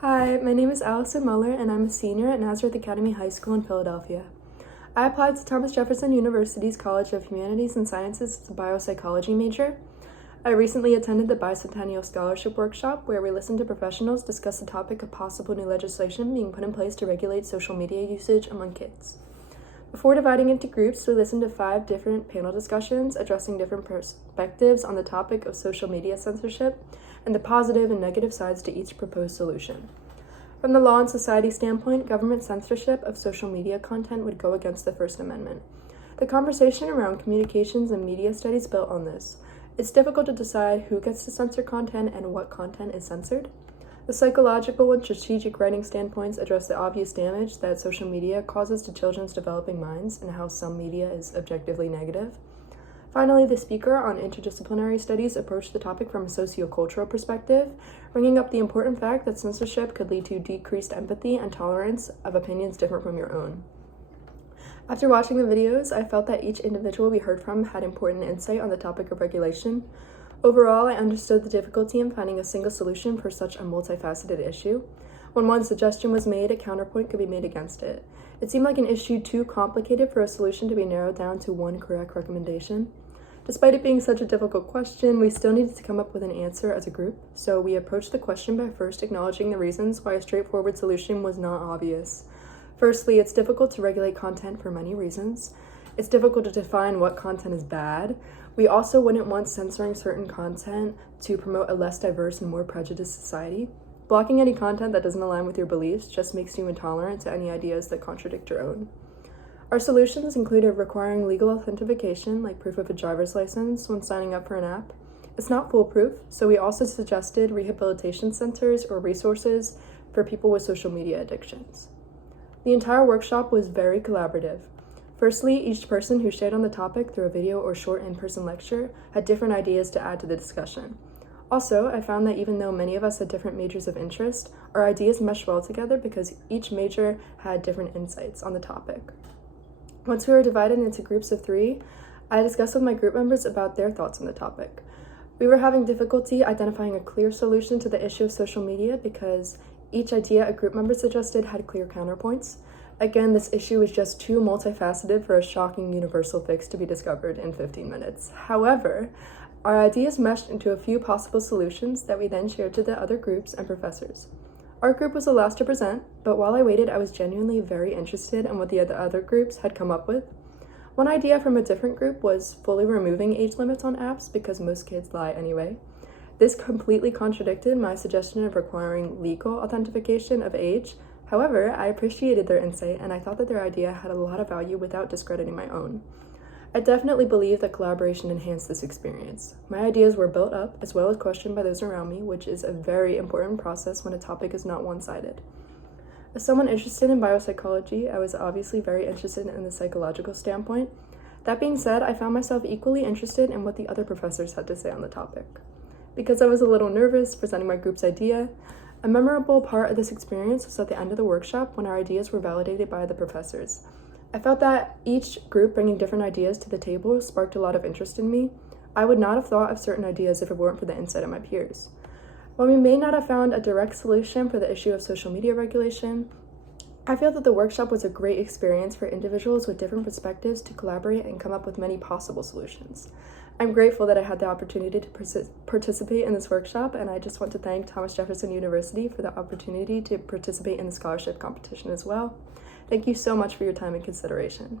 Hi, my name is Alison Muller, and I'm a senior at Nazareth Academy High School in Philadelphia. I applied to Thomas Jefferson University's College of Humanities and Sciences as a biopsychology major. I recently attended the Bicentennial Scholarship Workshop, where we listened to professionals discuss the topic of possible new legislation being put in place to regulate social media usage among kids. Before dividing into groups, we listened to 5 different panel discussions addressing different perspectives on the topic of social media censorship and the positive and negative sides to each proposed solution. From the law and society standpoint, government censorship of social media content would go against the First Amendment. The conversation around communications and media studies built on this. It's difficult to decide who gets to censor content and what content is censored. The psychological and strategic writing standpoints address the obvious damage that social media causes to children's developing minds and how some media is objectively negative. Finally, the speaker on interdisciplinary studies approached the topic from a sociocultural perspective, bringing up the important fact that censorship could lead to decreased empathy and tolerance of opinions different from your own. After watching the videos, I felt that each individual we heard from had important insight on the topic of regulation. Overall, I understood the difficulty in finding a single solution for such a multifaceted issue. When one suggestion was made, a counterpoint could be made against it. It seemed like an issue too complicated for a solution to be narrowed down to one correct recommendation. Despite it being such a difficult question, we still needed to come up with an answer as a group, so we approached the question by first acknowledging the reasons why a straightforward solution was not obvious. Firstly, it's difficult to regulate content for many reasons. It's difficult to define what content is bad. We also wouldn't want censoring certain content to promote a less diverse and more prejudiced society. Blocking any content that doesn't align with your beliefs just makes you intolerant to any ideas that contradict your own. Our solutions included requiring legal authentication, like proof of a driver's license, when signing up for an app. It's not foolproof, so we also suggested rehabilitation centers or resources for people with social media addictions. The entire workshop was very collaborative. Firstly, each person who shared on the topic through a video or short in-person lecture had different ideas to add to the discussion. Also, I found that even though many of us had different majors of interest, our ideas meshed well together because each major had different insights on the topic. Once we were divided into groups of 3, I discussed with my group members about their thoughts on the topic. We were having difficulty identifying a clear solution to the issue of social media because each idea a group member suggested had clear counterpoints. Again, this issue was just too multifaceted for a shocking universal fix to be discovered in 15 minutes. However, our ideas meshed into a few possible solutions that we then shared to the other groups and professors. Our group was the last to present, but while I waited, I was genuinely very interested in what the other groups had come up with. One idea from a different group was fully removing age limits on apps because most kids lie anyway. This completely contradicted my suggestion of requiring legal authentication of age. However, I appreciated their insight and I thought that their idea had a lot of value without discrediting my own. I definitely believe that collaboration enhanced this experience. My ideas were built up as well as questioned by those around me, which is a very important process when a topic is not one-sided. As someone interested in biopsychology, I was obviously very interested in the psychological standpoint. That being said, I found myself equally interested in what the other professors had to say on the topic. Because I was a little nervous presenting my group's idea, a memorable part of this experience was at the end of the workshop when our ideas were validated by the professors. I felt that each group bringing different ideas to the table sparked a lot of interest in me. I would not have thought of certain ideas if it weren't for the insight of my peers. While we may not have found a direct solution for the issue of social media regulation, I feel that the workshop was a great experience for individuals with different perspectives to collaborate and come up with many possible solutions. I'm grateful that I had the opportunity to participate in this workshop, and I just want to thank Thomas Jefferson University for the opportunity to participate in the scholarship competition as well. Thank you so much for your time and consideration.